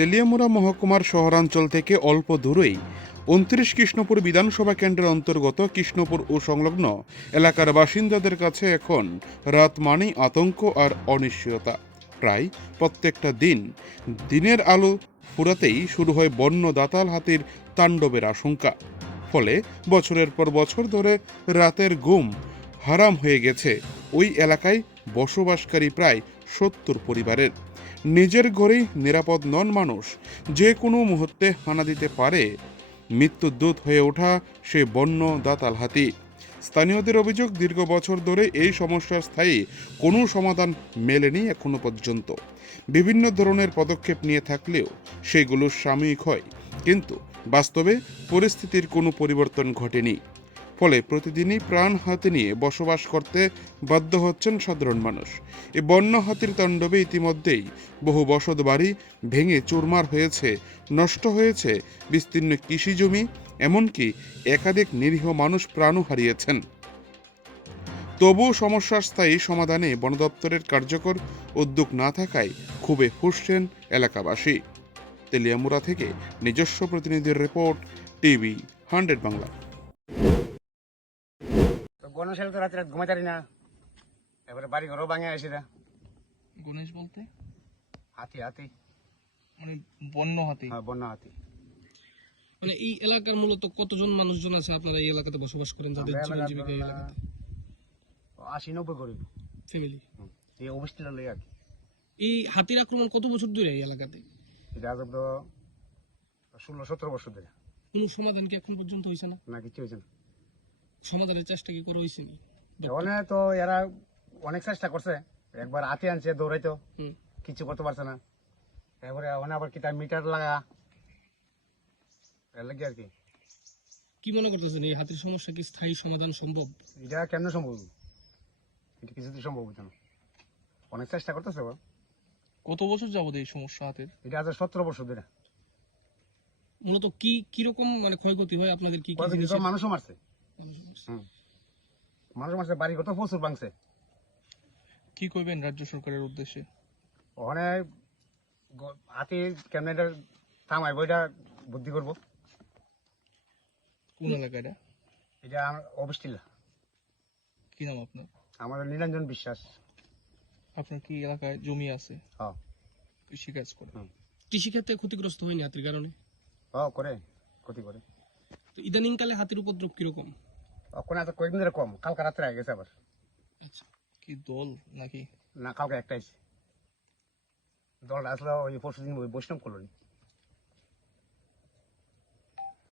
তেলিয়ামুড়া মহকুমার শহরাঞ্চল থেকে অল্প দূরেই ২৯ কৃষ্ণপুর বিধানসভা কেন্দ্রের অন্তর্গত কৃষ্ণপুর ও সংলগ্ন এলাকার বাসিন্দাদের কাছে এখন রাত মানেই আতঙ্ক আর অনিশ্চয়তা। প্রায় প্রত্যেকটা দিনের আলো ফুরাতেই শুরু হয় বন্য দাতাল হাতির তাণ্ডবের আশঙ্কা। ফলে বছরের পর বছর ধরে রাতের ঘুম হারাম হয়ে গেছে ওই এলাকায় বসবাসকারী প্রায় ৭০ পরিবারের। নিজের ঘরেই নিরাপদ নন মানুষ, যে কোনো মুহূর্তে হানা দিতে পারে মৃত্যুর দূত হয়ে ওঠা সে বন্য দাতাল হাতি। স্থানীয়দের অভিযোগ, দীর্ঘ বছর ধরে এই সমস্যার স্থায়ী কোনো সমাধান মেলেনি এখনো পর্যন্ত। বিভিন্ন ধরনের পদক্ষেপ নিয়ে থাকলেও সেগুলো সাময়িক হয়, কিন্তু বাস্তবে পরিস্থিতির কোনো পরিবর্তন ঘটেনি। ফলে প্রতিদিনই প্রাণ হাতে নিয়ে বসবাস করতে বাধ্য হচ্ছেন সাধারণ মানুষ। এই বন্য হাতির তাণ্ডবে ইতিমধ্যেই বহু বসত বাড়ি ভেঙে চুরমার হয়েছে, নষ্ট হয়েছে বিস্তীর্ণ কৃষি জমি, এমনকি একাধিক নিরীহ মানুষ প্রাণও হারিয়েছেন। তবুও সমস্যার স্থায়ী সমাধানে বন দপ্তরের কার্যকর উদ্যোগ না থাকায় ক্ষোভে ফুঁসছেন এলাকাবাসী। তেলিয়ামুড়া থেকে নিজস্ব প্রতিনিধির রিপোর্ট, টিভি 100 বাংলা। গণেশ তো রাত্রে ঘুমাতে পারি না, এবারে বাড়ি ঘরও ভাঙে আসে না। গণেশ বলতে হাতি হাতি মানে বন্য হাতি? হ্যাঁ, বন্য হাতি। মানে এই এলাকার মূলত কতজন মানুষজন আছে আপনারা এই এলাকাতে বসবাস করেন, যাদের জীবন জীবিকা এই এলাকাতে? ৮০-৯০ গরিব ফ্যামিলি এই অবস্থিটা লই আর কি। এই হাতির আক্রমণ কত বছর ধরে এই এলাকাতে? এটা আজ ১৬-১৭ বছর ধরে। কোনো সমাধান কি এখন পর্যন্ত হয়েছে না? না, কিছু হয়েছে না। সমাধানের চেষ্টা কি করা হয়েছে না? ওখানে তো এরা অনেক চেষ্টা করছে, একবার হাতি আনছে দৌড়াইতো, হুম। কিছু করতে পারছে না। এবারে ওখানে আবার কিতা মিটার লাগা, এর লাগে আর কি। কি মনে করতেছেন এই হাতির সমস্যা কি স্থায়ী সমাধান সম্ভব? এটা কেমনে সম্ভব? এটা কিছুতেই সম্ভব হতো না। অনেক চেষ্টা করতেছে। কত বছর যাবত এই সমস্যা হাতের? এটা আজ ১৭ বছর ধরে। মূলত কি কিরকম মানে ক্ষয়ক্ষতি হয় আপনাদের? কি কি জিনিস? মানুষও মারছে, মানুষ মারছে, বাড়ি ঘর তো প্রচুর ভাঙছে। কি করবেন রাজ্য সরকারের উদ্দেশ্যে? ওখানে হাতি কেমনে এটা থামাইব, এটা বুদ্ধি করবো। কোন এলাকায় এটা? এটা আমার অবস্থিলা। কি নাম আপনার? আমাদের নীলাঞ্জন বিশ্বাস। আপনার কি এলাকায় জমি আছে? হ্যাঁ। কৃষিকাজ করে? কৃষিক্ষেত্রে ক্ষতিগ্রস্ত হয়নি হাতির কারণে? করে, ক্ষতি করে। তো ইদানিং কালে হাতির উপদ্রব কিরকম? ওখানে এত কয়েকদিন ধরে কম, কালকে রাত্রে আগে গেছে আবার। আচ্ছা, কি দল নাকি? না, কালকে একটা আইছে। দলটা আসলে ওই পরশুদিন ওই বৈষ্ণব কলোনি।